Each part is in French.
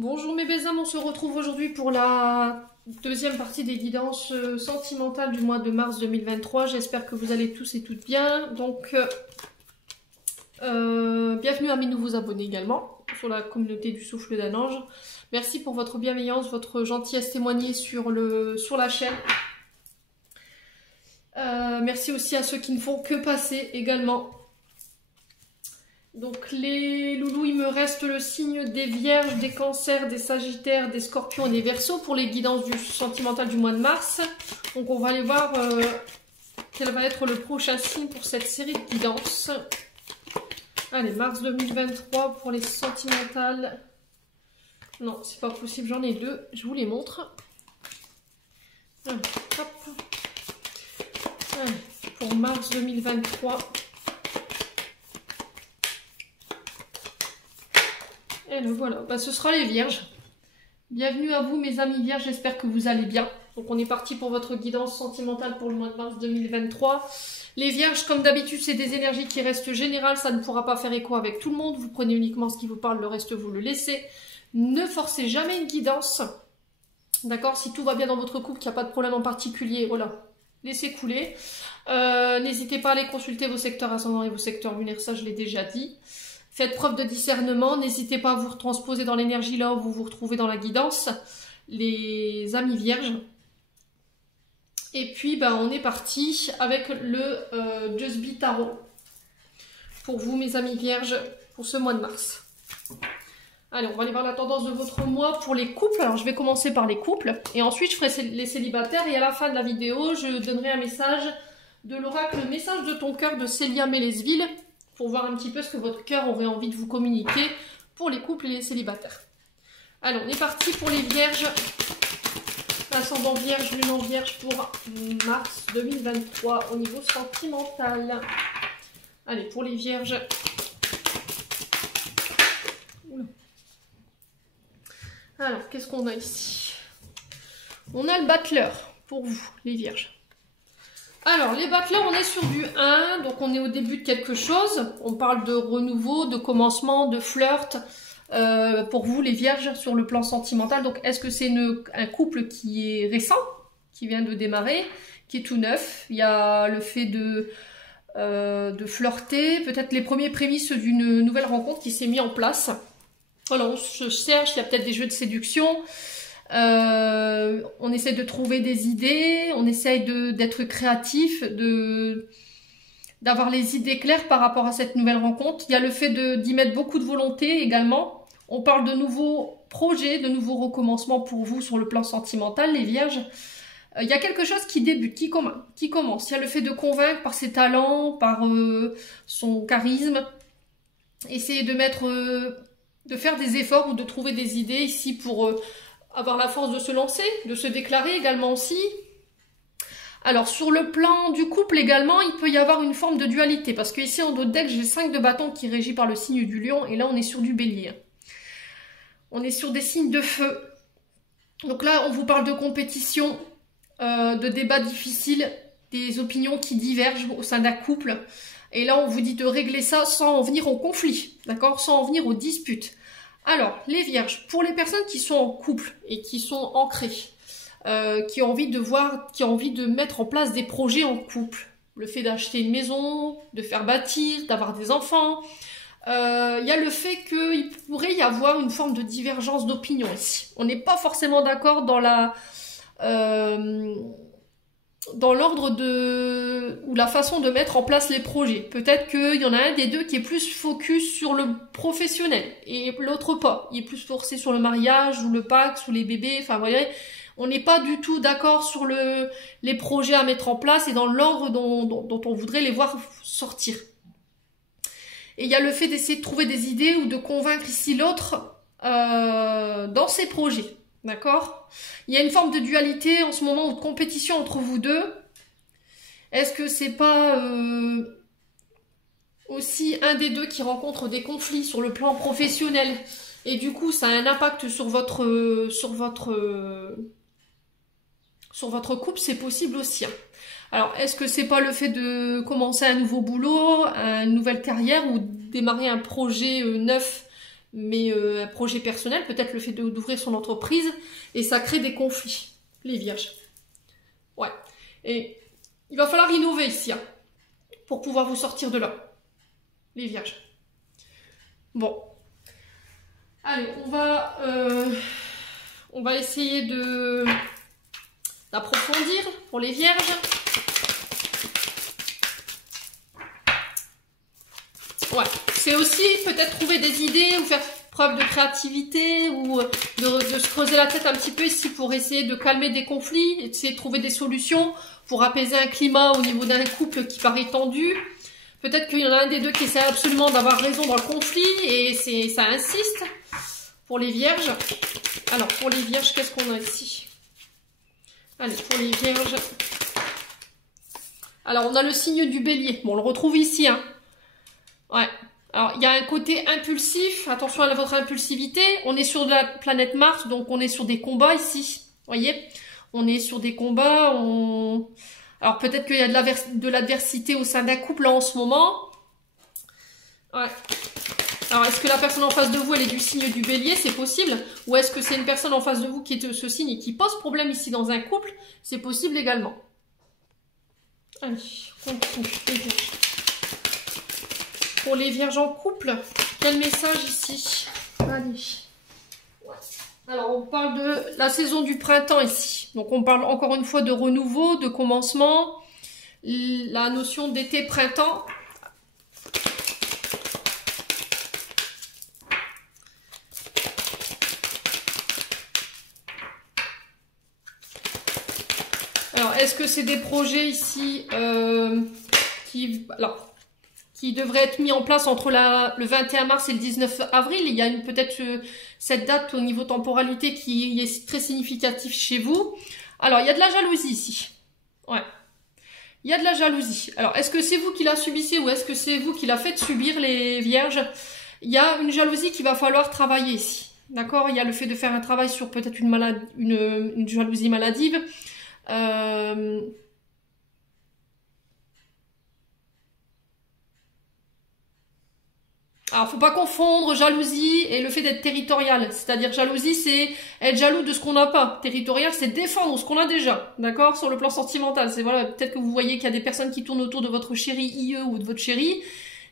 Bonjour mes belles âmes, on se retrouve aujourd'hui pour la deuxième partie des guidances sentimentales du mois de mars 2023. J'espère que vous allez tous et toutes bien. Donc, bienvenue à mes nouveaux abonnés également sur la communauté du souffle d'un ange. Merci pour votre bienveillance, votre gentillesse témoignée sur la chaîne. Merci aussi à ceux qui ne font que passer également. Donc les loulous, il me reste le signe des vierges, des cancers, des sagittaires, des scorpions et des verseaux pour les guidances du sentimental du mois de mars. Donc on va aller voir quel va être le prochain signe pour cette série de guidances. Allez, mars 2023 pour les sentimentales. Non, c'est pas possible, j'en ai deux, je vous les montre. Allez, hop. Allez, pour mars 2023. Et le voilà, bah, ce sera les vierges. Bienvenue à vous mes amis vierges, j'espère que vous allez bien. Donc on est parti pour votre guidance sentimentale pour le mois de mars 2023. Les vierges, comme d'habitude, c'est des énergies qui restent générales, ça ne pourra pas faire écho avec tout le monde. Vous prenez uniquement ce qui vous parle, le reste vous le laissez. Ne forcez jamais une guidance. D'accord? Si tout va bien dans votre couple, qu'il n'y a pas de problème en particulier, voilà, laissez couler. N'hésitez pas à aller consulter vos secteurs ascendants et vos secteurs lunaires, ça je l'ai déjà dit. Faites preuve de discernement, n'hésitez pas à vous retransposer dans l'énergie là où vous vous retrouvez dans la guidance, les amis vierges. Et puis bah, on est parti avec le Just Be Tarot pour vous mes amis vierges pour ce mois de mars. Allez, on va aller voir la tendance de votre mois pour les couples. Alors je vais commencer par les couples et ensuite je ferai les célibataires et à la fin de la vidéo je donnerai un message de l'oracle, le message de ton cœur de Célia Mélesville, pour voir un petit peu ce que votre cœur aurait envie de vous communiquer pour les couples et les célibataires. Alors, on est parti pour les vierges. Ascendant vierge, lune en vierge pour mars 2023 au niveau sentimental. Allez, pour les vierges. Alors, qu'est-ce qu'on a ici? On a le battleur pour vous, les vierges. Alors, les battleurs, on est sur du 1, donc on est au début de quelque chose. On parle de renouveau, de commencement, de flirt. Pour vous, les vierges, sur le plan sentimental. Donc, est-ce que c'est un couple qui est récent, qui vient de démarrer, qui est tout neuf? Il y a le fait de flirter, peut-être les premiers prémices d'une nouvelle rencontre qui s'est mis en place. Voilà, on se cherche, il y a peut-être des jeux de séduction. On essaie de trouver des idées, on essaye d'être créatif, d'avoir les idées claires par rapport à cette nouvelle rencontre. Il y a le fait d'y mettre beaucoup de volonté également. On parle de nouveaux projets, de nouveaux recommencements pour vous sur le plan sentimental, les vierges. Il y a quelque chose qui débute, qui commence. Il y a le fait de convaincre par ses talents, par son charisme. Essayer de faire des efforts ou de trouver des idées ici pour avoir la force de se lancer, de se déclarer également aussi. Alors sur le plan du couple également, il peut y avoir une forme de dualité, parce que ici en dos de deck, j'ai 5 de bâton qui est régi par le signe du lion, et là on est sur du bélier. On est sur des signes de feu. Donc là on vous parle de compétition, de débats difficiles, des opinions qui divergent au sein d'un couple. Et là on vous dit de régler ça sans en venir au conflit, d'accord, sans en venir aux disputes. Alors, les vierges, pour les personnes qui sont en couple et qui sont ancrées, qui ont envie de mettre en place des projets en couple, le fait d'acheter une maison, de faire bâtir, d'avoir des enfants, il y a le fait qu'il pourrait y avoir une forme de divergence d'opinion ici. On n'est pas forcément d'accord dans l'ordre ou la façon de mettre en place les projets. Peut-être qu'il y en a un des deux qui est plus focus sur le professionnel et l'autre pas. Il est plus forcé sur le mariage ou le Pacs ou les bébés. Enfin, vous voyez, on n'est pas du tout d'accord sur les projets à mettre en place et dans l'ordre dont on voudrait les voir sortir. Et il y a le fait d'essayer de trouver des idées ou de convaincre ici l'autre dans ses projets. D'accord? Il y a une forme de dualité en ce moment ou de compétition entre vous deux. Est-ce que c'est pas aussi un des deux qui rencontre des conflits sur le plan professionnel et du coup ça a un impact sur votre couple? C'est possible aussi. Alors est-ce que c'est pas le fait de commencer un nouveau boulot, une nouvelle carrière ou démarrer un projet neuf mais un projet personnel, peut-être le fait d'ouvrir son entreprise, et ça crée des conflits, les vierges. Ouais. Et il va falloir innover ici, hein, pour pouvoir vous sortir de là, les vierges. Bon. Allez, on va essayer d'approfondir pour les vierges. Ouais, c'est aussi peut-être trouver des idées ou faire preuve de créativité ou de se creuser la tête un petit peu ici pour essayer de calmer des conflits, essayer de trouver des solutions pour apaiser un climat au niveau d'un couple qui paraît tendu. Peut-être qu'il y en a un des deux qui essaie absolument d'avoir raison dans le conflit et ça insiste pour les vierges. Alors, pour les vierges, qu'est-ce qu'on a ici? Allez, pour les vierges. Alors, on a le signe du bélier. Bon, on le retrouve ici, hein. Ouais. Alors, il y a un côté impulsif. Attention à votre impulsivité. On est sur la planète Mars, donc on est sur des combats ici. Vous voyez? On est sur des combats. Alors, peut-être qu'il y a de l'adversité au sein d'un couple en ce moment. Ouais. Alors, est-ce que la personne en face de vous, elle est du signe du bélier? C'est possible. Ou est-ce que c'est une personne en face de vous qui est de ce signe et qui pose problème ici dans un couple? C'est possible également. Allez, continue. Pour les vierges en couple, quel message ici? Allez. Ouais. Alors, on parle de la saison du printemps ici. Donc, on parle encore une fois de renouveau, de commencement. La notion d'été-printemps. Alors, est-ce que c'est des projets ici qui devraient être mis en place entre le 21 mars et le 19 avril? Il y a peut-être cette date au niveau temporalité qui est très significative chez vous. Alors, il y a de la jalousie ici. Ouais. Il y a de la jalousie. Alors, est-ce que c'est vous qui la subissez ou est-ce que c'est vous qui la faites subir, les vierges? Il y a une jalousie qu'il va falloir travailler ici. D'accord? Il y a le fait de faire un travail sur peut-être une jalousie maladive. Alors, faut pas confondre jalousie et le fait d'être territorial. C'est-à-dire, jalousie, c'est être jaloux de ce qu'on n'a pas. Territorial, c'est défendre ce qu'on a déjà. D'accord? Sur le plan sentimental. C'est voilà, peut-être que vous voyez qu'il y a des personnes qui tournent autour de votre chéri IE ou de votre chéri.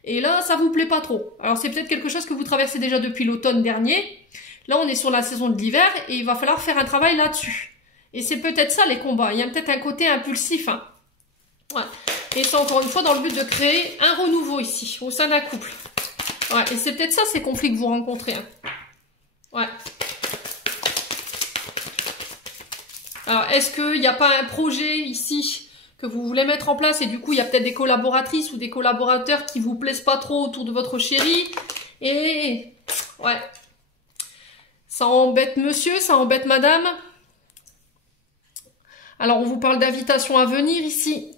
Et là, ça vous plaît pas trop. Alors, c'est peut-être quelque chose que vous traversez déjà depuis l'automne dernier. Là, on est sur la saison de l'hiver et il va falloir faire un travail là-dessus. Et c'est peut-être ça, les combats. Il y a peut-être un côté impulsif, hein. Ouais. Et c'est encore une fois dans le but de créer un renouveau ici, au sein d'un couple. Ouais, et c'est peut-être ça, ces conflits que vous rencontrez. Hein. Ouais. Alors, est-ce qu'il n'y a pas un projet ici que vous voulez mettre en place et du coup, il y a peut-être des collaboratrices ou des collaborateurs qui vous plaisent pas trop autour de votre chéri et... ouais. Ça embête monsieur, ça embête madame. Alors, on vous parle d'invitation à venir ici.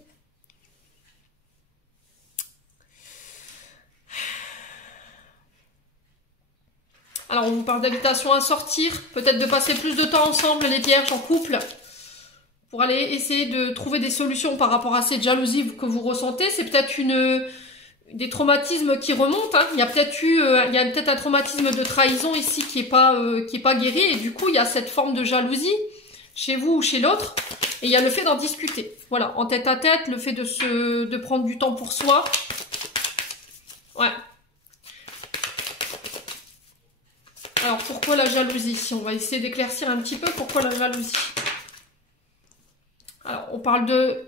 Alors, on vous parle d'invitation à sortir, peut-être de passer plus de temps ensemble, les vierges en couple, pour aller essayer de trouver des solutions par rapport à cette jalousie que vous ressentez. C'est peut-être des traumatismes qui remontent. Hein. Il y a peut-être un traumatisme de trahison ici qui est pas guéri, et du coup, il y a cette forme de jalousie chez vous ou chez l'autre, et il y a le fait d'en discuter. Voilà, en tête à tête, le fait de prendre du temps pour soi. Ouais. Alors, pourquoi la jalousie? On va essayer d'éclaircir un petit peu pourquoi la jalousie. Alors, on parle de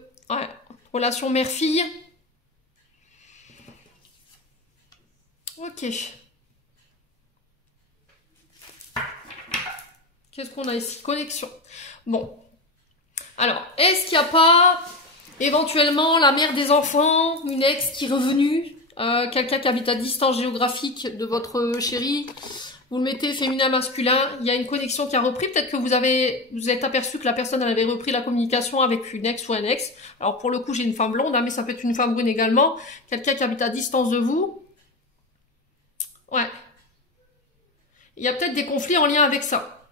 relation mère-fille. Ok. Qu'est-ce qu'on a ici? Connexion. Bon. Alors, est-ce qu'il n'y a pas éventuellement la mère des enfants, une ex qui est revenue, quelqu'un qui habite à distance géographique de votre chéri? Vous le mettez féminin, masculin, il y a une connexion qui a repris. Peut-être que vous êtes aperçu que la personne elle avait repris la communication avec une ex ou un ex. Alors pour le coup, j'ai une femme blonde, hein, mais ça peut être une femme brune également. Quelqu'un qui habite à distance de vous. Ouais. Il y a peut-être des conflits en lien avec ça.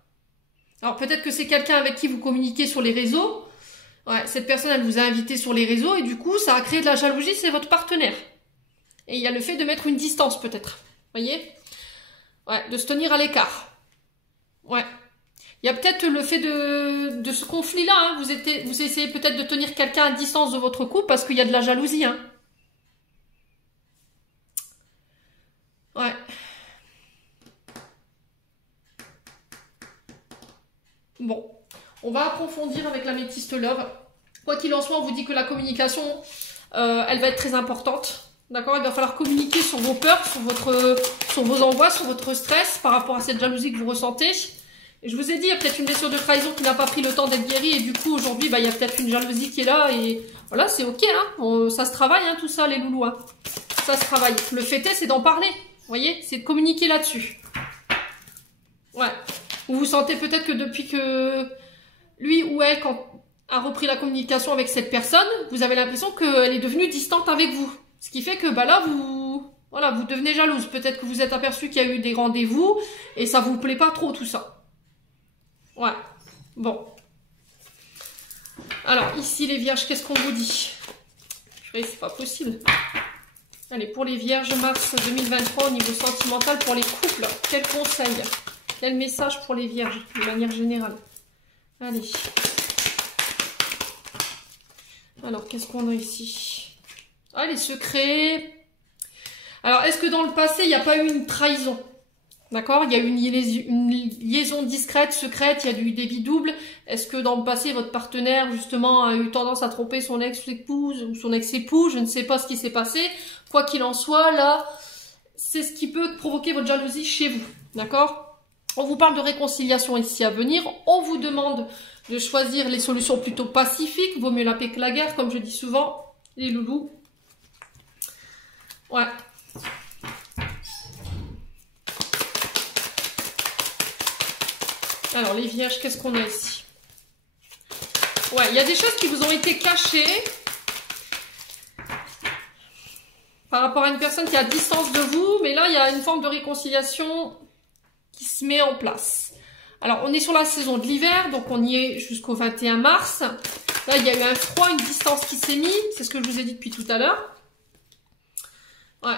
Alors peut-être que c'est quelqu'un avec qui vous communiquez sur les réseaux. Ouais, cette personne, elle vous a invité sur les réseaux et du coup, ça a créé de la jalousie, c'est votre partenaire. Et il y a le fait de mettre une distance peut-être. Voyez ? Ouais, de se tenir à l'écart. Ouais. Il y a peut-être le fait de ce conflit-là. Hein. Vous essayez peut-être de tenir quelqu'un à distance de votre couple parce qu'il y a de la jalousie. Hein. Ouais. Bon. On va approfondir avec l'améthyste love. Quoi qu'il en soit, on vous dit que la communication, elle va être très importante. D'accord? Il va falloir communiquer sur vos peurs, sur vos angoisses, sur votre stress par rapport à cette jalousie que vous ressentez. Et je vous ai dit, il y a peut-être une blessure de trahison qui n'a pas pris le temps d'être guérie et du coup, aujourd'hui, bah, il y a peut-être une jalousie qui est là et voilà, c'est ok. Hein, ça se travaille, hein, tout ça, les loulous. Hein. Ça se travaille. Le fait est, c'est d'en parler. Vous voyez? C'est de communiquer là-dessus. Ouais. Vous vous sentez peut-être que depuis que lui ou elle a repris la communication avec cette personne, vous avez l'impression qu'elle est devenue distante avec vous. Ce qui fait que bah là, vous devenez jalouse. Peut-être que vous êtes aperçu qu'il y a eu des rendez-vous et ça vous plaît pas trop tout ça. Ouais, bon. Alors, ici, les vierges, qu'est-ce qu'on vous dit? C'est pas possible. Allez, pour les vierges, mars 2023, au niveau sentimental, pour les couples, quel conseil? Quel message pour les vierges, de manière générale? Allez. Alors, qu'est-ce qu'on a ici? Ah, les secrets. Alors, est-ce que dans le passé, il n'y a pas eu une trahison? D'accord? Il y a eu une liaison discrète, secrète, il y a eu des bidoubles. Est-ce que dans le passé, votre partenaire, justement, a eu tendance à tromper son ex-épouse ou son ex-époux? Je ne sais pas ce qui s'est passé. Quoi qu'il en soit, là, c'est ce qui peut provoquer votre jalousie chez vous. D'accord? On vous parle de réconciliation ici à venir. On vous demande de choisir les solutions plutôt pacifiques. Vaut mieux la paix que la guerre, comme je dis souvent. Les loulous. Ouais. Alors, les vierges, qu'est-ce qu'on a ici? Ouais, il y a des choses qui vous ont été cachées par rapport à une personne qui est à distance de vous, mais là, il y a une forme de réconciliation qui se met en place. Alors, on est sur la saison de l'hiver, donc on y est jusqu'au 21 mars. Là, il y a eu un froid, une distance qui s'est mise, c'est ce que je vous ai dit depuis tout à l'heure. Ouais.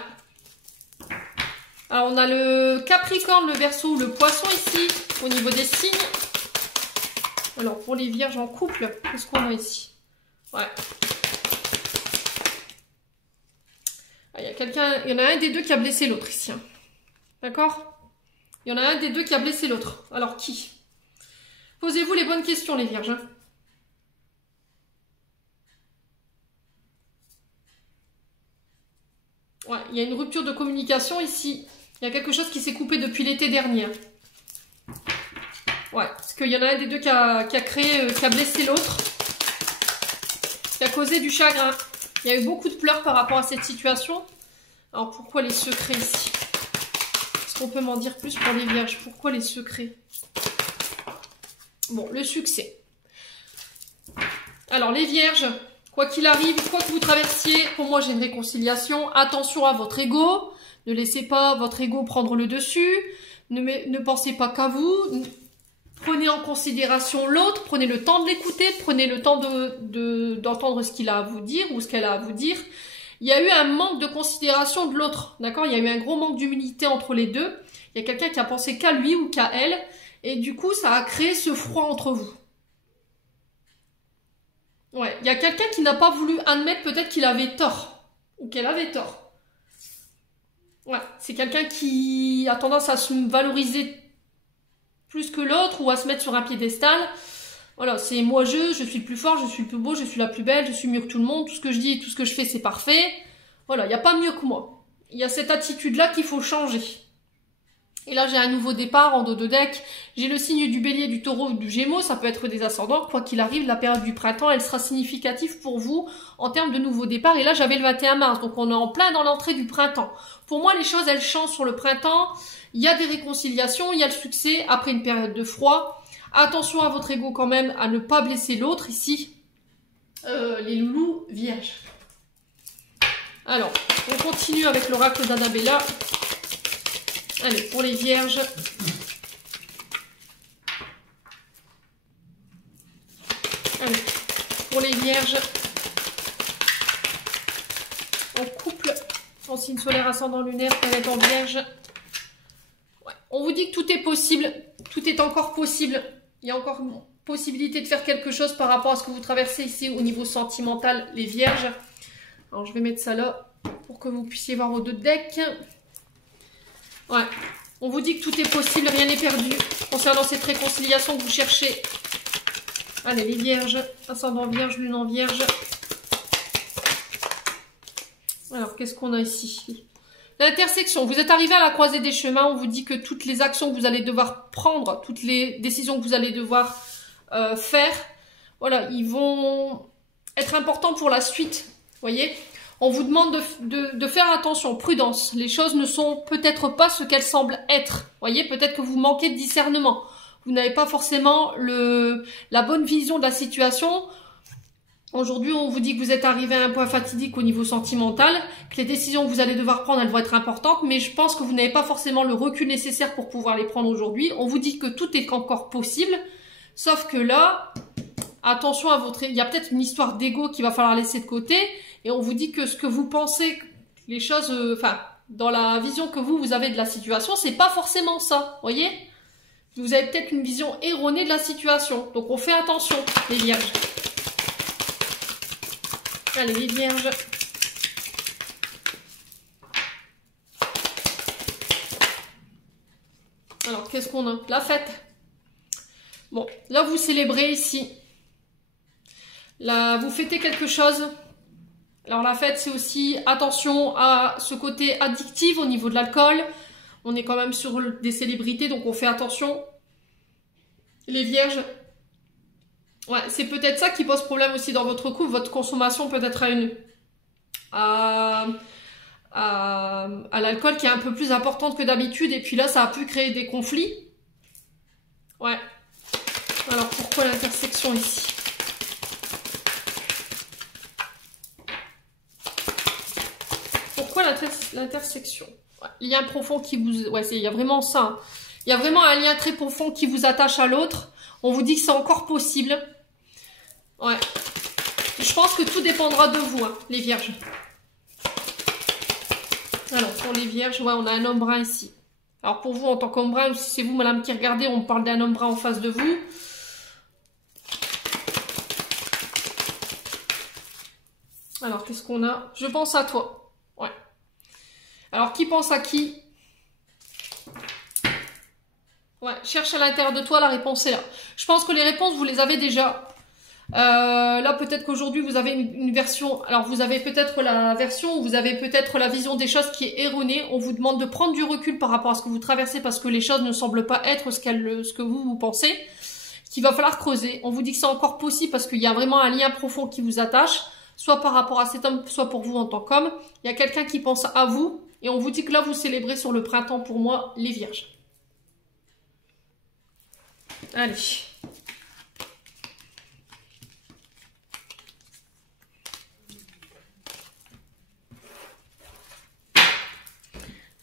Alors, on a le Capricorne, le Verseau, le Poisson ici, au niveau des signes. Alors, pour les vierges en couple, qu'est-ce qu'on a ici? Ouais. Il y en a un des deux qui a blessé l'autre ici. Hein. D'accord? Il y en a un des deux qui a blessé l'autre. Alors, qui? Posez-vous les bonnes questions, les vierges. Hein. Ouais, il y a une rupture de communication ici. Il y a quelque chose qui s'est coupé depuis l'été dernier. Ouais, parce qu'il y en a un des deux qui a blessé l'autre. Qui a causé du chagrin. Il y a eu beaucoup de pleurs par rapport à cette situation. Alors pourquoi les secrets ici? Est-ce qu'on peut m'en dire plus pour les vierges? Pourquoi les secrets? Bon, le succès. Alors les vierges, quoi qu'il arrive, quoi que vous traversiez, pour moi j'ai une réconciliation. Attention à votre ego. Ne laissez pas votre ego prendre le dessus. Ne pensez pas qu'à vous. Prenez en considération l'autre. Prenez le temps de l'écouter. Prenez le temps d'entendre ce qu'il a à vous dire ou ce qu'elle a à vous dire. Il y a eu un manque de considération de l'autre. D'accord? Il y a eu un gros manque d'humilité entre les deux. Il y a quelqu'un qui a pensé qu'à lui ou qu'à elle. Et du coup, ça a créé ce froid entre vous. Ouais. Il y a quelqu'un qui n'a pas voulu admettre peut-être qu'il avait tort. Ou qu'elle avait tort. Ouais, c'est quelqu'un qui a tendance à se valoriser plus que l'autre ou à se mettre sur un piédestal. Voilà, c'est moi je suis le plus fort, je suis le plus beau, je suis la plus belle, je suis mieux que tout le monde, tout ce que je dis, tout ce que je fais, c'est parfait. Voilà, il n'y a pas mieux que moi. Il y a cette attitude-là qu'il faut changer. Et là, j'ai un nouveau départ en dos de deck. J'ai le signe du bélier, du taureau, du gémeaux. Ça peut être des ascendants. Quoi qu'il arrive, la période du printemps, elle sera significative pour vous en termes de nouveau départ. Et là, j'avais le 21 mars. Donc, on est en plein dans l'entrée du printemps. Pour moi, les choses, elles changent sur le printemps. Il y a des réconciliations. Il y a le succès après une période de froid. Attention à votre ego quand même, à ne pas blesser l'autre ici. Les loulous vierges. Alors, on continue avec l'oracle d'Annabella. Allez, pour les vierges. Allez, pour les vierges. En couple, en signe solaire, ascendant lunaire, planète en vierge. Ouais, On vous dit que tout est possible, tout est encore possible. Il y a encore une possibilité de faire quelque chose par rapport à ce que vous traversez ici au niveau sentimental, les vierges. Alors, je vais mettre ça là pour que vous puissiez voir vos deux decks. Ouais, on vous dit que tout est possible, rien n'est perdu concernant cette réconciliation que vous cherchez. Allez, les vierges, ascendant vierge, lune en vierge. Alors, qu'est-ce qu'on a ici? L'intersection, vous êtes arrivé à la croisée des chemins, on vous dit que toutes les actions que vous allez devoir prendre, toutes les décisions que vous allez devoir faire, voilà, ils vont être importants pour la suite, voyez. On vous demande de faire attention, prudence, les choses ne sont peut-être pas ce qu'elles semblent être, voyez, peut-être que vous manquez de discernement, vous n'avez pas forcément la bonne vision de la situation. Aujourd'hui, on vous dit que vous êtes arrivé à un point fatidique au niveau sentimental, que les décisions que vous allez devoir prendre, elles vont être importantes, mais je pense que vous n'avez pas forcément le recul nécessaire pour pouvoir les prendre aujourd'hui. On vous dit que tout est encore possible, sauf que là, attention à votre... Il y a peut-être une histoire d'ego qu'il va falloir laisser de côté, et on vous dit que ce que vous pensez, les choses... Enfin, dans la vision que vous avez de la situation, c'est pas forcément ça, voyez? Vous avez peut-être une vision erronée de la situation, donc on fait attention, les vierges. Allez, les vierges. Alors, qu'est-ce qu'on a? La fête. Bon, là, vous célébrez ici. Là, vous fêtez quelque chose. Alors, la fête, c'est aussi attention à ce côté addictif au niveau de l'alcool. On est quand même sur des célébrités, donc on fait attention. Les vierges. Ouais, c'est peut-être ça qui pose problème aussi dans votre couple, votre consommation peut-être à l'alcool qui est un peu plus importante que d'habitude, et puis là ça a pu créer des conflits. Ouais. Alors pourquoi l'intersection ici? Pourquoi l'intersection? Ouais, lien profond qui vous... Ouais, il y a vraiment ça. Hein. Il y a vraiment un lien très profond qui vous attache à l'autre. On vous dit que c'est encore possible. Ouais. Je pense que tout dépendra de vous, hein, les vierges. Alors, pour les vierges, ouais, on a un homme brun ici. Alors, pour vous, en tant qu'homme brun, ou si c'est vous, madame, qui regardez, on parle d'un homme brun en face de vous. Alors, qu'est-ce qu'on a? Je pense à toi. Ouais. Alors, qui pense à qui? Ouais, cherche à l'intérieur de toi, la réponse est là. Je pense que les réponses, vous les avez déjà. Là, peut-être qu'aujourd'hui, vous avez une version... Alors, vous avez peut-être la version, où vous avez peut-être la vision des choses qui est erronée. On vous demande de prendre du recul par rapport à ce que vous traversez parce que les choses ne semblent pas être ce que vous pensez. Qu'il va falloir creuser. On vous dit que c'est encore possible parce qu'il y a vraiment un lien profond qui vous attache. Soit par rapport à cet homme, soit pour vous en tant qu'homme. Il y a quelqu'un qui pense à vous. Et on vous dit que là, vous célébrez sur le printemps pour moi, les vierges. Allez.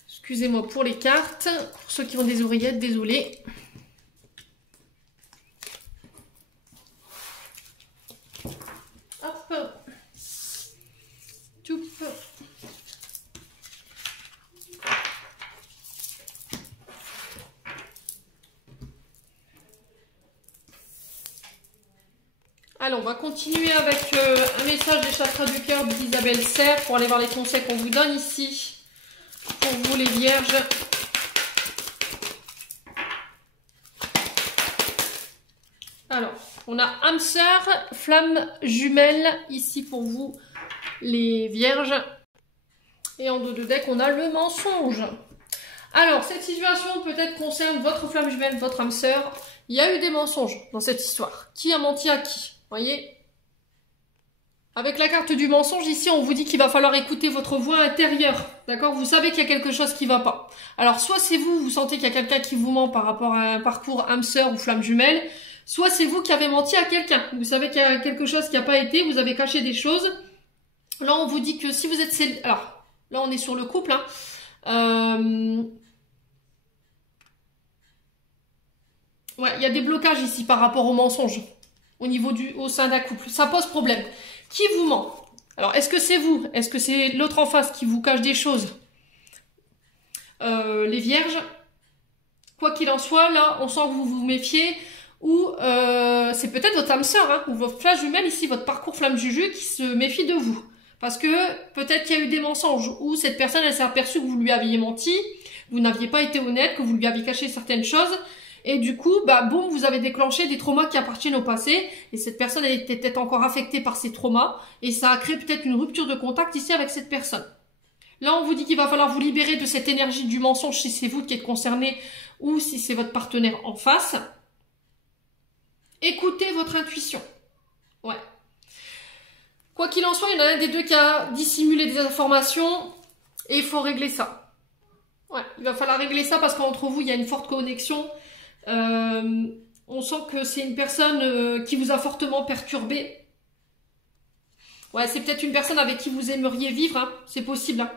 Excusez-moi pour les cartes. Pour ceux qui ont des oreillettes, désolé. Hop. Toup. Alors, on va continuer avec un message des chakras du cœur d'Isabelle Serre pour aller voir les conseils qu'on vous donne ici. Pour vous, les vierges. Alors, on a âme sœur, flamme jumelle ici pour vous, les vierges. Et en dos de deck, on a le mensonge. Alors, cette situation peut-être concerne votre flamme jumelle, votre âme sœur. Il y a eu des mensonges dans cette histoire. Qui a menti à qui? Voyez? Avec la carte du mensonge, ici, on vous dit qu'il va falloir écouter votre voix intérieure. D'accord? Vous savez qu'il y a quelque chose qui ne va pas. Alors, soit c'est vous, vous sentez qu'il y a quelqu'un qui vous ment par rapport à un parcours âme sœur ou flamme jumelle. Soit c'est vous qui avez menti à quelqu'un. Vous savez qu'il y a quelque chose qui n'a pas été, vous avez caché des choses. Là, on vous dit que si vous êtes... Alors, là, on est sur le couple. Hein. Ouais, il y a des blocages ici par rapport au mensonge. Au sein d'un couple. Ça pose problème. Qui vous ment? Alors, est-ce que c'est vous? Est-ce que c'est l'autre en face qui vous cache des choses? Les vierges. Quoi qu'il en soit, là, on sent que vous vous méfiez, ou c'est peut-être votre âme sœur, hein, ou votre flamme jumelle ici, votre parcours flamme juju qui se méfie de vous. Parce que peut-être qu'il y a eu des mensonges, ou cette personne, elle s'est aperçue que vous lui aviez menti, vous n'aviez pas été honnête, que vous lui aviez caché certaines choses, et du coup, bah boum, vous avez déclenché des traumas qui appartiennent au passé, et cette personne, elle était peut-être encore affectée par ces traumas, et ça a créé peut-être une rupture de contact ici avec cette personne. Là, on vous dit qu'il va falloir vous libérer de cette énergie du mensonge si c'est vous qui êtes concerné, ou si c'est votre partenaire en face. Écoutez votre intuition. Ouais. Quoi qu'il en soit, il y en a un des deux qui a dissimulé des informations et il faut régler ça. Ouais, il va falloir régler ça parce qu'entre vous, il y a une forte connexion. On sent que c'est une personne qui vous a fortement perturbé. Ouais, c'est peut-être une personne avec qui vous aimeriez vivre, hein. C'est possible. Hein.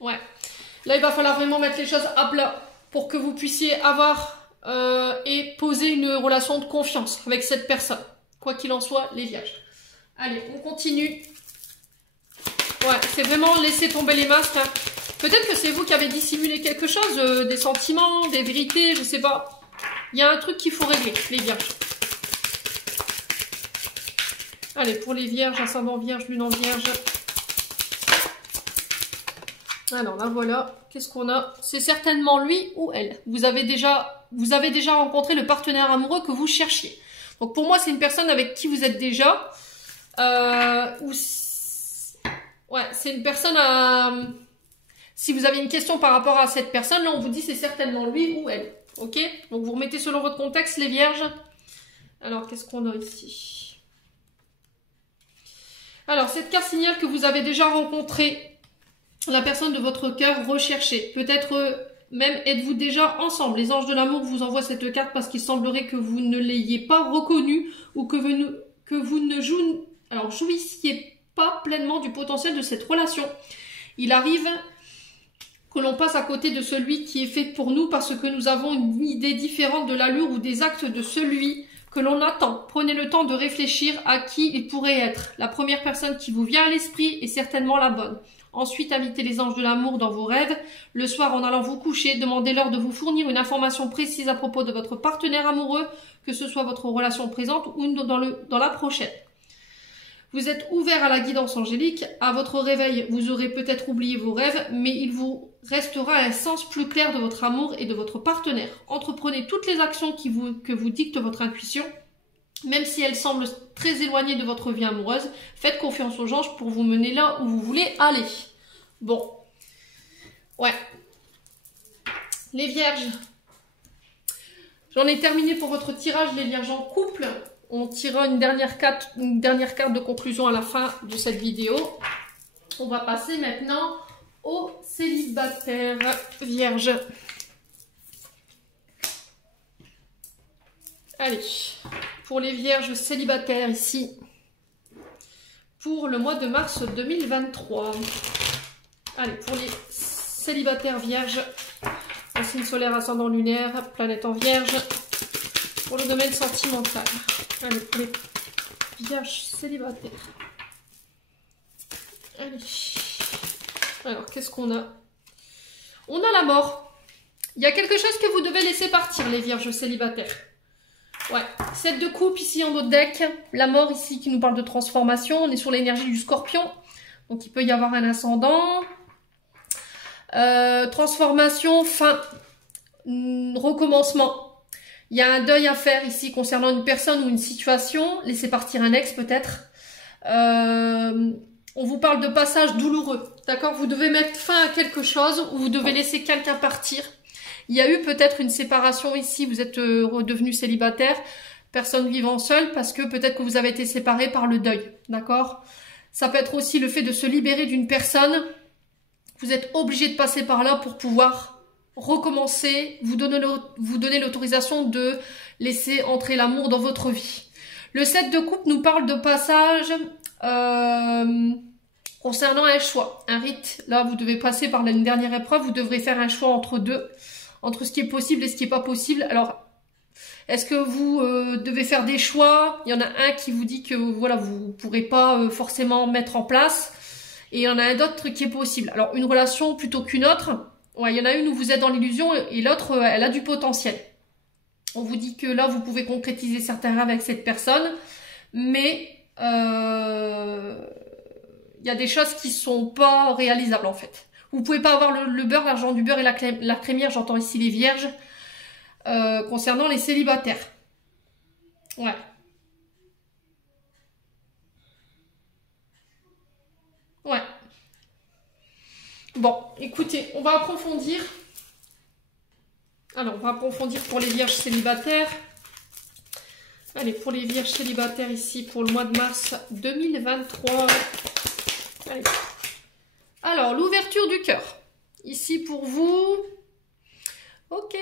Ouais. Là, il va falloir vraiment mettre les choses à plat pour que vous puissiez avoir et poser une relation de confiance avec cette personne. Quoi qu'il en soit, les vierges. Allez, on continue. Ouais, c'est vraiment laisser tomber les masques. Hein. Peut-être que c'est vous qui avez dissimulé quelque chose, des sentiments, des vérités, je sais pas. Il y a un truc qu'il faut régler, les vierges. Allez, pour les vierges, ascendant vierge, lune en vierge. Alors là, voilà. Qu'est-ce qu'on a? C'est certainement lui ou elle. Vous avez déjà rencontré le partenaire amoureux que vous cherchiez. Donc pour moi, c'est une personne avec qui vous êtes déjà. Ouais, c'est une personne si vous avez une question par rapport à cette personne, là, on vous dit c'est certainement lui ou elle. Ok? Donc vous remettez selon votre contexte, les vierges. Alors, qu'est-ce qu'on a ici? Alors, cette carte signale que vous avez déjà rencontré la personne de votre cœur recherchée. Peut-être même êtes-vous déjà ensemble. Les anges de l'amour vous envoient cette carte parce qu'il semblerait que vous ne l'ayez pas reconnue ou que vous ne jouissiez pas pleinement du potentiel de cette relation. Il arrive que l'on passe à côté de celui qui est fait pour nous parce que nous avons une idée différente de l'allure ou des actes de celui que l'on attend. Prenez le temps de réfléchir à qui il pourrait être. La première personne qui vous vient à l'esprit est certainement la bonne. Ensuite, invitez les anges de l'amour dans vos rêves. Le soir, en allant vous coucher, demandez-leur de vous fournir une information précise à propos de votre partenaire amoureux, que ce soit votre relation présente ou dans la prochaine. Vous êtes ouvert à la guidance angélique. À votre réveil, vous aurez peut-être oublié vos rêves, mais il vous restera un sens plus clair de votre amour et de votre partenaire. Entreprenez toutes les actions que vous dicte votre intuition. Même si elle semble très éloignée de votre vie amoureuse, faites confiance aux anges pour vous mener là où vous voulez aller. Bon. Ouais. Les vierges. J'en ai terminé pour votre tirage, les vierges en couple. On tirera une dernière carte de conclusion à la fin de cette vidéo. On va passer maintenant aux célibataires vierges. Allez, pour les vierges célibataires ici, pour le mois de mars 2023. Allez, pour les célibataires vierges, en signe solaire, ascendant lunaire, planète en vierge, pour le domaine sentimental. Allez, pour les vierges célibataires. Allez. Alors, qu'est-ce qu'on a? On a la mort. Il y a quelque chose que vous devez laisser partir, les vierges célibataires. Ouais, 7 de coupe ici en haut de deck. La mort ici qui nous parle de transformation. On est sur l'énergie du scorpion. Donc, il peut y avoir un ascendant. Transformation, fin, recommencement. Il y a un deuil à faire ici concernant une personne ou une situation. Laissez partir un ex peut-être. On vous parle de passage douloureux. D'accord? Vous devez mettre fin à quelque chose ou vous devez laisser quelqu'un partir. Il y a eu peut-être une séparation ici. Vous êtes redevenu célibataire. Personne vivant seule parce que peut-être que vous avez été séparé par le deuil. D'accord? Ça peut être aussi le fait de se libérer d'une personne. Vous êtes obligé de passer par là pour pouvoir recommencer, vous donner l'autorisation de laisser entrer l'amour dans votre vie. Le 7 de coupe nous parle de passage concernant un choix, un rite. Là, vous devez passer par une dernière épreuve, vous devrez faire un choix entre deux, entre ce qui est possible et ce qui n'est pas possible. Alors, est-ce que vous devez faire des choix? Il y en a un qui vous dit que voilà, vous ne pourrez pas forcément mettre en place. Et il y en a un autre qui est possible. Alors, une relation plutôt qu'une autre. Ouais, il y en a une où vous êtes dans l'illusion et l'autre, elle a du potentiel. On vous dit que là, vous pouvez concrétiser certains rêves avec cette personne. Mais il y a des choses qui sont pas réalisables en fait. Vous pouvez pas avoir le beurre, l'argent du beurre et la crémière, j'entends ici les vierges, concernant les célibataires. Ouais. Ouais. Bon, écoutez, on va approfondir. Alors, on va approfondir pour les vierges célibataires. Allez, pour les vierges célibataires ici, pour le mois de mars 2023. Allez. Alors, l'ouverture du cœur. Ici pour vous. Ok.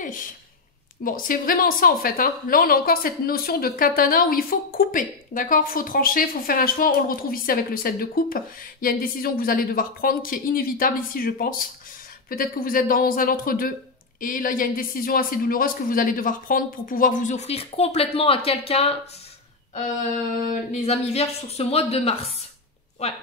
Bon, c'est vraiment ça en fait. Hein. Là, on a encore cette notion de katana où il faut couper. D'accord? Il faut trancher, il faut faire un choix. On le retrouve ici avec le 7 de coupe. Il y a une décision que vous allez devoir prendre qui est inévitable ici, je pense. Peut-être que vous êtes dans un entre-deux. Et là, il y a une décision assez douloureuse que vous allez devoir prendre pour pouvoir vous offrir complètement à quelqu'un, les amis vierges, sur ce mois de mars. Ouais.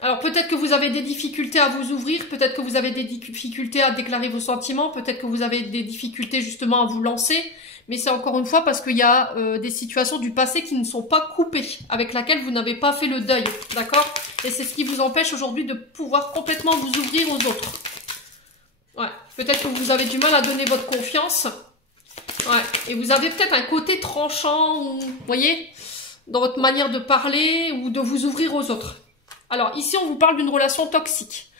Alors, peut-être que vous avez des difficultés à vous ouvrir, peut-être que vous avez des difficultés à déclarer vos sentiments, peut-être que vous avez des difficultés justement à vous lancer, mais c'est encore une fois parce qu'il y a des situations du passé qui ne sont pas coupées, avec laquelle vous n'avez pas fait le deuil, d'accord? Et c'est ce qui vous empêche aujourd'hui de pouvoir complètement vous ouvrir aux autres. Ouais, peut-être que vous avez du mal à donner votre confiance. Ouais, et vous avez peut-être un côté tranchant, ou, vous voyez, dans votre manière de parler ou de vous ouvrir aux autres. Alors, ici, on vous parle d'une relation toxique.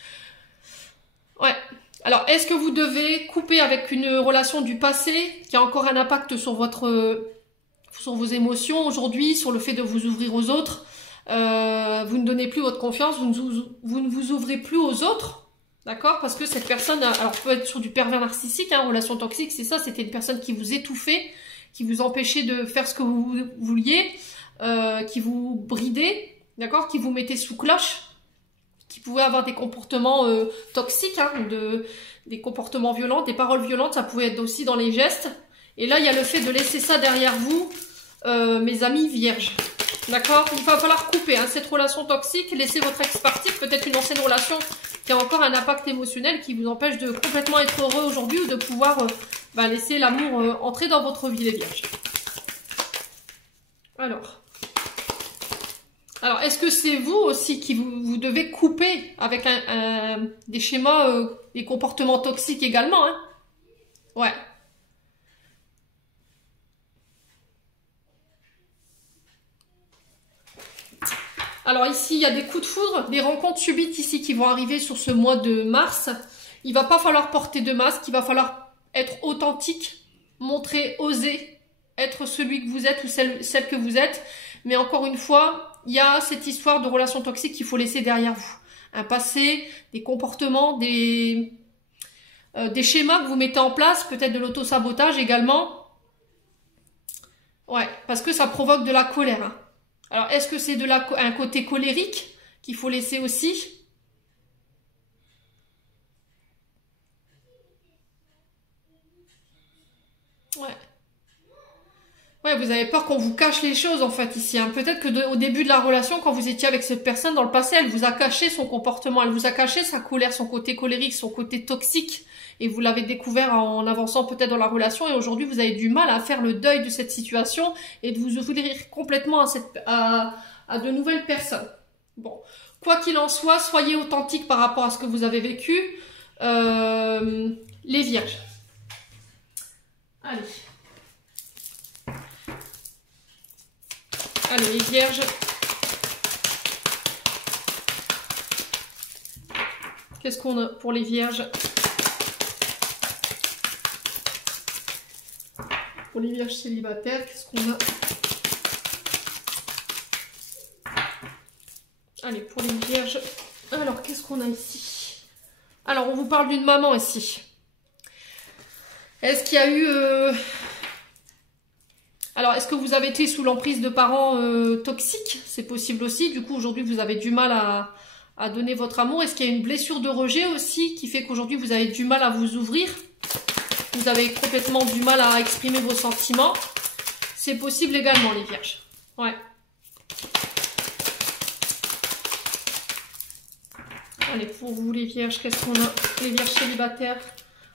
Ouais. Alors, est-ce que vous devez couper avec une relation du passé qui a encore un impact sur vos émotions aujourd'hui, sur le fait de vous ouvrir aux autres? Vous ne donnez plus votre confiance, vous ne vous ouvrez plus aux autres. D'accord? Parce que cette personne, alors peut être sur du pervers narcissique, hein, relation toxique, c'est ça, c'était une personne qui vous étouffait, qui vous empêchait de faire ce que vous vouliez, qui vous bridait, d'accord? Qui vous mettait sous cloche, qui pouvait avoir des comportements toxiques, hein, des comportements violents, des paroles violentes, ça pouvait être aussi dans les gestes. Et là, il y a le fait de laisser ça derrière vous, mes amis vierges. D'accord? Il va falloir couper hein, cette relation toxique, laisser votre ex partir, peut-être une ancienne relation qui a encore un impact émotionnel qui vous empêche de complètement être heureux aujourd'hui ou de pouvoir laisser l'amour entrer dans votre vie, les vierges. Alors est-ce que c'est vous aussi qui vous devez couper avec des schémas, des comportements toxiques également, hein? Ouais. Alors ici, il y a des coups de foudre, des rencontres subites ici qui vont arriver sur ce mois de mars. Il va pas falloir porter de masque, il va falloir être authentique, montrer, oser, être celui que vous êtes ou celle que vous êtes. Mais encore une fois, il y a cette histoire de relation toxique qu'il faut laisser derrière vous. Un passé, des comportements, des schémas que vous mettez en place, peut-être de l'auto-sabotage également. Ouais, parce que ça provoque de la colère, hein. Alors, est-ce que c'est un côté colérique qu'il faut laisser aussi? Ouais. Ouais, vous avez peur qu'on vous cache les choses, en fait, ici. Hein. Peut-être que au début de la relation, quand vous étiez avec cette personne, dans le passé, elle vous a caché son comportement, elle vous a caché sa colère, son côté colérique, son côté toxique. Et vous l'avez découvert en avançant peut-être dans la relation. Et aujourd'hui, vous avez du mal à faire le deuil de cette situation et de vous ouvrir complètement à de nouvelles personnes. Bon, quoi qu'il en soit, soyez authentique par rapport à ce que vous avez vécu. Les vierges. Allez. Allez, les vierges. Qu'est-ce qu'on a pour les vierges? Pour les vierges célibataires, qu'est-ce qu'on a? Allez, pour les vierges, alors qu'est-ce qu'on a ici? Alors, on vous parle d'une maman ici. Est-ce qu'il y a eu... Alors, est-ce que vous avez été sous l'emprise de parents toxiques? C'est possible aussi. Du coup, aujourd'hui, vous avez du mal à donner votre amour. Est-ce qu'il y a une blessure de rejet aussi qui fait qu'aujourd'hui, vous avez du mal à vous ouvrir? Vous avez complètement du mal à exprimer vos sentiments. C'est possible également, les vierges. Ouais. Allez, pour vous les vierges, qu'est-ce qu'on a? Les vierges célibataires.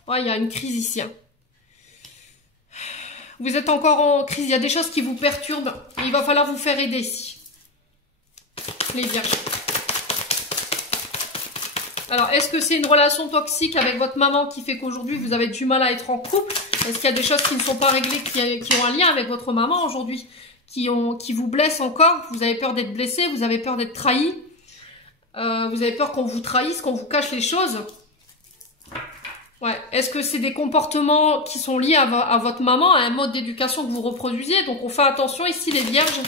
Ouais, il y a une crise ici. Hein. Vous êtes encore en crise, il y a des choses qui vous perturbent. Il va falloir vous faire aider ici. Les vierges. Alors, est-ce que c'est une relation toxique avec votre maman qui fait qu'aujourd'hui, vous avez du mal à être en couple? Est-ce qu'il y a des choses qui ne sont pas réglées, qui ont un lien avec votre maman aujourd'hui, qui vous blessent encore? Vous avez peur d'être blessé, vous avez peur d'être trahi. Vous avez peur qu'on vous trahisse, qu'on vous cache les choses. Ouais. Est-ce que c'est des comportements qui sont liés à votre maman, à un mode d'éducation que vous reproduisiez? Donc, on fait attention ici, les vierges.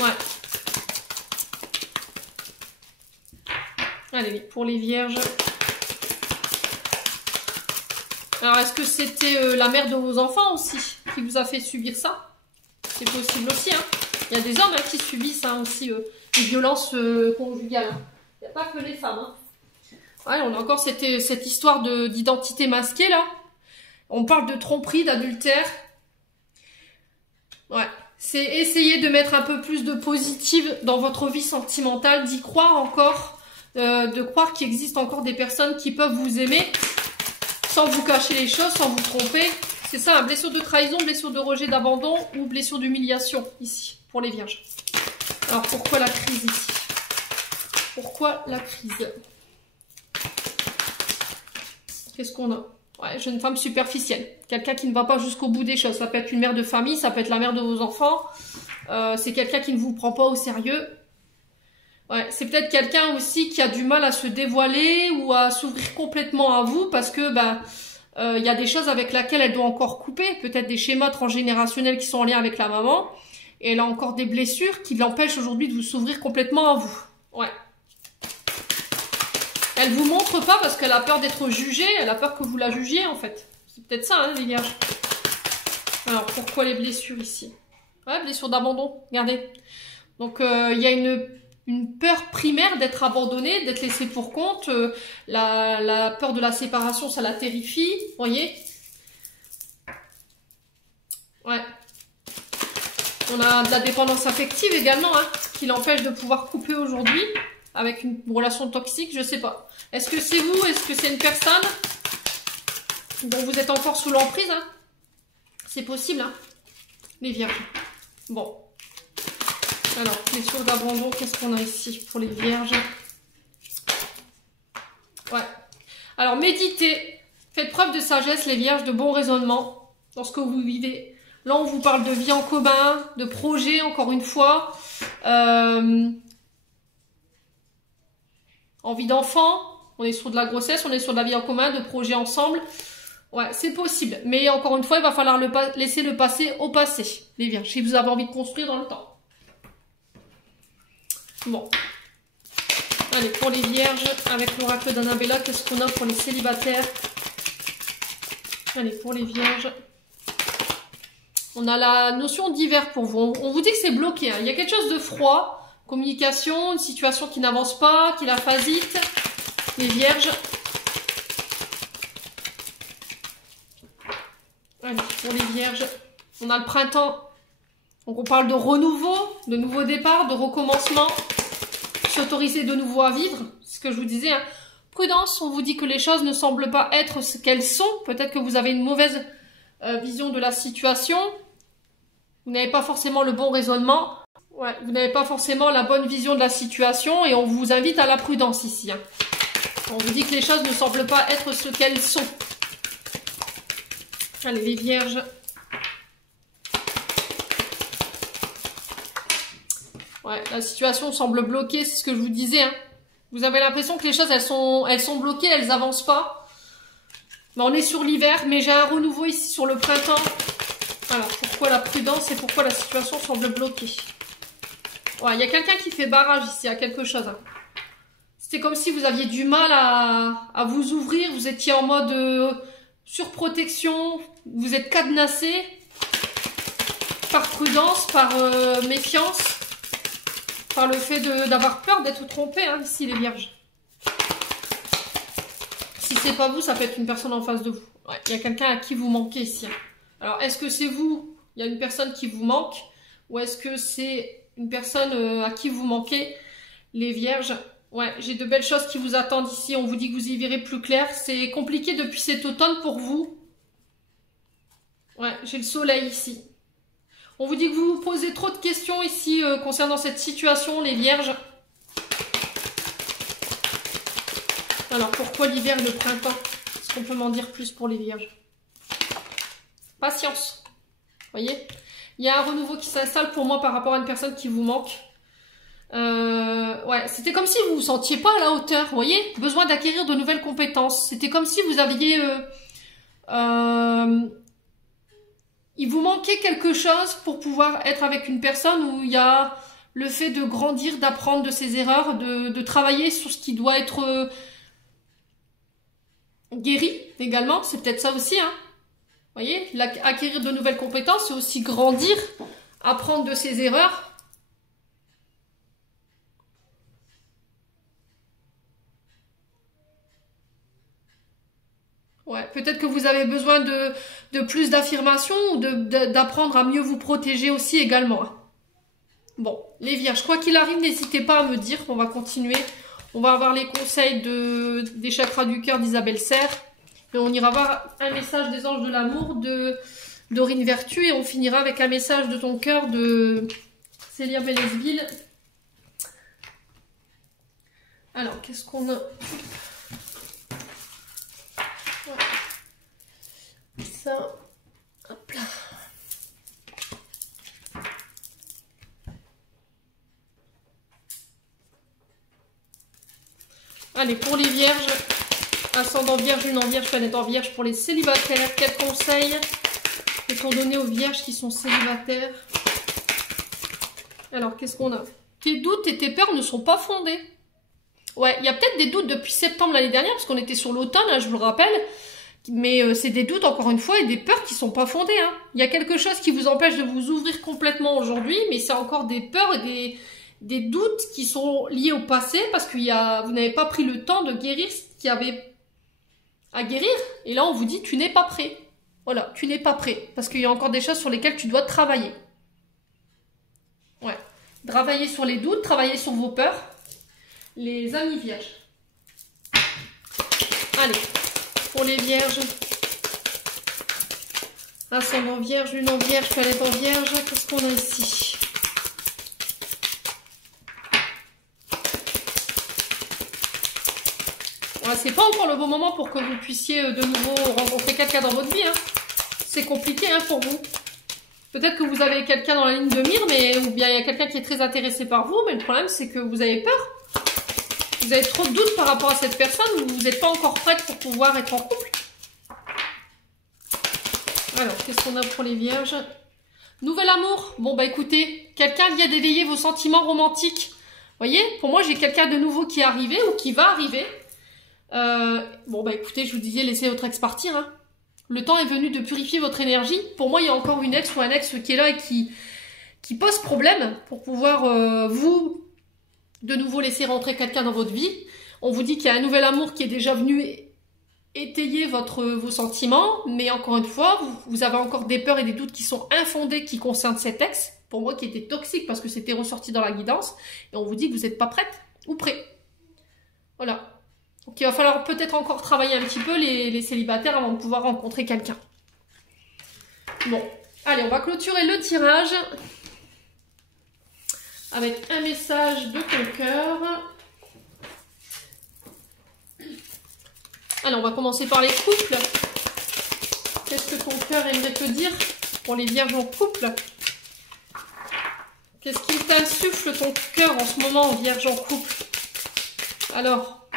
Ouais. Allez, pour les vierges. Alors, est-ce que c'était la mère de vos enfants aussi qui vous a fait subir ça? C'est possible aussi, hein. Il y a des hommes qui subissent aussi les violences conjugales. Il n'y a pas que les femmes. Hein. Ouais, on a encore cette histoire d'identité masquée, là. On parle de tromperie, d'adultère. Ouais. C'est essayer de mettre un peu plus de positif dans votre vie sentimentale, d'y croire encore, de croire qu'il existe encore des personnes qui peuvent vous aimer sans vous cacher les choses, sans vous tromper. C'est ça, blessure de trahison, blessure de rejet, d'abandon ou blessure d'humiliation, ici, pour les vierges. Alors, pourquoi la crise ici? Pourquoi la crise? Qu'est-ce qu'on a? Ouais, jeune femme superficielle. Quelqu'un qui ne va pas jusqu'au bout des choses. Ça peut être une mère de famille, ça peut être la mère de vos enfants. C'est quelqu'un qui ne vous prend pas au sérieux. Ouais, c'est peut-être quelqu'un aussi qui a du mal à se dévoiler ou à s'ouvrir complètement à vous parce que y a des choses avec lesquelles elle doit encore couper. Peut-être des schémas transgénérationnels qui sont en lien avec la maman. Et elle a encore des blessures qui l'empêchent aujourd'hui de vous s'ouvrir complètement à vous. Ouais. Elle vous montre pas parce qu'elle a peur d'être jugée, elle a peur que vous la jugiez en fait. C'est peut-être ça, hein, les vierges. Alors, pourquoi les blessures ici? Ouais, blessure d'abandon, regardez. Donc, il y a une peur primaire d'être abandonné, d'être laissé pour compte. La peur de la séparation, ça la terrifie, voyez? Ouais. On a de la dépendance affective également, hein, qui l'empêche de pouvoir couper aujourd'hui. Avec une relation toxique, je sais pas. Est-ce que c'est vous? Est-ce que c'est une personne dont vous êtes encore sous l'emprise? Hein? C'est possible, hein? Les vierges. Bon. Alors, blessure d'abandon, qu'est-ce qu'on a ici pour les vierges? Ouais. Alors, méditez. Faites preuve de sagesse, les vierges, de bon raisonnement dans ce que vous vivez. Là, on vous parle de vie en commun, de projet, encore une fois. Envie d'enfant, on est sur de la grossesse, on est sur de la vie en commun, de projets ensemble. Ouais, c'est possible. Mais encore une fois, il va falloir laisser le passé au passé, les vierges, si vous avez envie de construire dans le temps. Bon. Allez, pour les vierges, avec l'oracle d'Annabella, qu'est-ce qu'on a pour les célibataires? Allez, pour les vierges. On a la notion d'hiver pour vous. On vous dit que c'est bloqué. Hein. Il y a quelque chose de froid. Communication, une situation qui n'avance pas, qui la phasite. Les vierges. Allez, pour les vierges, on a le printemps. Donc on parle de renouveau, de nouveau départ, de recommencement. S'autoriser de nouveau à vivre. C'est ce que je vous disais. Hein. Prudence, on vous dit que les choses ne semblent pas être ce qu'elles sont. Peut-être que vous avez une mauvaise vision de la situation. Vous n'avez pas forcément le bon raisonnement. Ouais, vous n'avez pas forcément la bonne vision de la situation et on vous invite à la prudence ici. Hein. On vous dit que les choses ne semblent pas être ce qu'elles sont. Allez, les vierges. Ouais, la situation semble bloquée, c'est ce que je vous disais. Hein. Vous avez l'impression que les choses, elles sont bloquées, elles n'avancent pas. Mais on est sur l'hiver, mais j'ai un renouveau ici sur le printemps. Alors, pourquoi la prudence et pourquoi la situation semble bloquée? Ouais, il y a quelqu'un qui fait barrage ici à quelque chose. Hein. C'était comme si vous aviez du mal à vous ouvrir. Vous étiez en mode surprotection. Vous êtes cadenassé par prudence, par méfiance, par le fait d'avoir peur d'être trompé, hein, ici les vierges. Si c'est pas vous, ça peut être une personne en face de vous. Ouais, il y a quelqu'un à qui vous manquez ici. Hein. Alors, est-ce que c'est vous? Il y a une personne qui vous manque? Ou est-ce que c'est une personne à qui vous manquez, les vierges? Ouais, j'ai de belles choses qui vous attendent ici. On vous dit que vous y verrez plus clair. C'est compliqué depuis cet automne pour vous. Ouais, j'ai le soleil ici. On vous dit que vous vous posez trop de questions ici concernant cette situation, les vierges. Alors, pourquoi l'hiver et le printemps? Est-ce qu'on peut m'en dire plus pour les vierges? Patience. Vous voyez? Il y a un renouveau qui s'installe pour moi par rapport à une personne qui vous manque. Ouais, c'était comme si vous vous sentiez pas à la hauteur, vous voyez? Besoin d'acquérir de nouvelles compétences. C'était comme si vous aviez... il vous manquait quelque chose pour pouvoir être avec une personne où il y a le fait de grandir, d'apprendre de ses erreurs, de travailler sur ce qui doit être guéri également. C'est peut-être ça aussi, hein. Vous voyez, acquérir de nouvelles compétences, c'est aussi grandir, apprendre de ses erreurs. Ouais, peut-être que vous avez besoin de plus d'affirmation ou d'apprendre à mieux vous protéger aussi également. Bon, les vierges, quoi qu'il arrive, n'hésitez pas à me dire. On va continuer. On va avoir les conseils des chakras du cœur d'Isabelle Serre. Et on ira voir un message des anges de l'amour de Dorine Vertu. Et on finira avec un message de ton cœur de Célia Bellesville. Alors, qu'est-ce qu'on a? Ça, hop là. Allez, pour les vierges, ascendant vierge, lune en vierge, planète en vierge, pour les célibataires, quels conseils peut-on donner aux vierges qui sont célibataires? Alors, qu'est-ce qu'on a? Tes doutes et tes peurs ne sont pas fondés. Ouais, il y a peut-être des doutes depuis septembre l'année dernière, parce qu'on était sur l'automne, hein, je vous le rappelle. Mais c'est des doutes, encore une fois, et des peurs qui sont pas fondées. Hein. Il y a quelque chose qui vous empêche de vous ouvrir complètement aujourd'hui, mais c'est encore des peurs et des doutes qui sont liés au passé, parce que vous n'avez pas pris le temps de guérir ce qu'il y avait à guérir. Et là, on vous dit, tu n'es pas prêt. Voilà, tu n'es pas prêt, parce qu'il y a encore des choses sur lesquelles tu dois travailler. Ouais, travailler sur les doutes, travailler sur vos peurs. Les amis vierges. Allez. Pour les vierges, ascendant vierge, lune en vierge, planète en vierge, qu'est-ce qu'on a ici? Ouais, c'est pas encore le bon moment pour que vous puissiez de nouveau rencontrer quelqu'un dans votre vie. Hein. C'est compliqué hein, pour vous. Peut-être que vous avez quelqu'un dans la ligne de mire, ou bien il y a quelqu'un qui est très intéressé par vous, mais le problème c'est que vous avez peur. Vous avez trop de doutes par rapport à cette personne, vous n'êtes pas encore prête pour pouvoir être en couple. Alors, qu'est-ce qu'on a pour les vierges? Nouvel amour. Bon, bah écoutez, quelqu'un vient d'éveiller vos sentiments romantiques. Vous voyez, pour moi, j'ai quelqu'un de nouveau qui est arrivé ou qui va arriver. Bon, bah écoutez, je vous disais, laissez votre ex partir. Hein. Le temps est venu de purifier votre énergie. Pour moi, il y a encore une ex ou un ex qui est là et qui pose problème pour pouvoir vous... de nouveau laisser rentrer quelqu'un dans votre vie. On vous dit qu'il y a un nouvel amour qui est déjà venu étayer vos sentiments, mais encore une fois, vous avez encore des peurs et des doutes qui sont infondés qui concernent cet ex, pour moi qui était toxique parce que c'était ressorti dans la guidance, et on vous dit que vous n'êtes pas prête ou prêt. Voilà. Donc il va falloir peut-être encore travailler un petit peu les célibataires avant de pouvoir rencontrer quelqu'un. Bon, allez, on va clôturer le tirage avec un message de ton cœur. Allez, on va commencer par les couples. Qu'est-ce que ton cœur aimerait te dire pour les vierges en couple? Qu'est-ce qu'il t'insuffle ton cœur en ce moment, vierge en couple? Alors,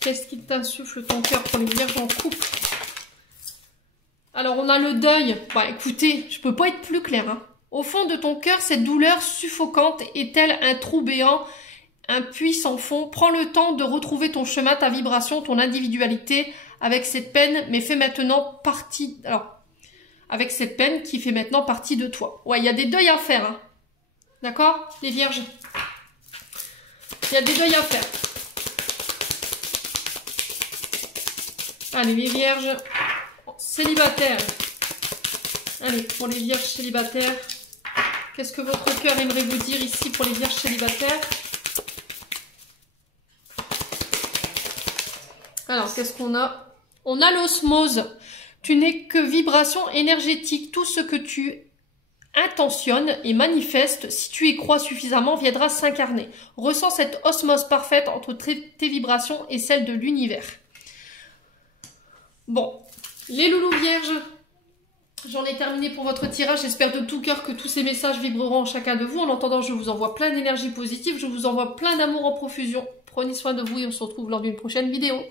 qu'est-ce qu'il t'insuffle ton cœur pour les vierges en couple? Alors, on a le deuil. Bah, écoutez, je peux pas être plus claire. Hein. Au fond de ton cœur, cette douleur suffocante est-elle un trou béant, un puits sans fond? Prends le temps de retrouver ton chemin, ta vibration, ton individualité avec cette peine, mais fait maintenant partie... Alors, avec cette peine qui fait maintenant partie de toi. Ouais, il y a des deuils à faire. Hein. D'accord, les vierges? Il y a des deuils à faire. Allez, les vierges... célibataires. Allez, pour les vierges célibataires, Qu'est-ce que votre cœur aimerait vous dire ici pour les vierges célibataires? Alors, qu'est-ce qu'on a? On a l'osmose. Tu n'es que vibration énergétique. Tout ce que tu intentionnes et manifestes, si tu y crois suffisamment, viendra s'incarner. Ressens cette osmose parfaite entre tes vibrations et celles de l'univers. Bon, les loulous vierges, j'en ai terminé pour votre tirage. J'espère de tout cœur que tous ces messages vibreront en chacun de vous. En attendant, je vous envoie plein d'énergie positive. Je vous envoie plein d'amour en profusion. Prenez soin de vous et on se retrouve lors d'une prochaine vidéo.